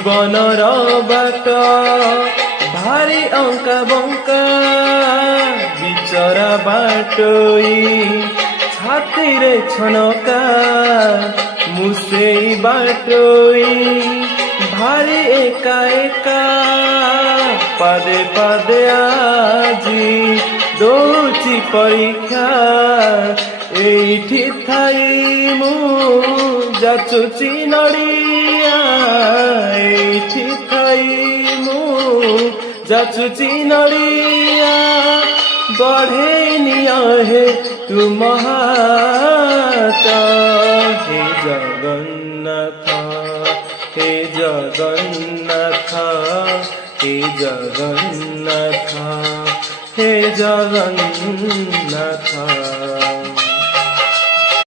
জীবনর but ভারি অঙ্কা বঙ্কা বিচরা বাটই ছাতিরে ছনকা মুসেই বাটই ভারি একা একা পাদে পাদে আজি দৌছি পরীক্ষা এইଠି ଥାଇ ମୁଁ ଯାଚୁଛି ନଡ଼ିଆ এইଠି ଥାଇ ମୁଁ ଯାଚୁଛି ନଡ଼ିଆ ବଢ଼େଇ ନିଅ ହେ ତୁମ ହାତ ହେ ଜଗନ୍ନାଥ हे जगन्नाथ हे जगन्नाथ हे जगन्नाथ।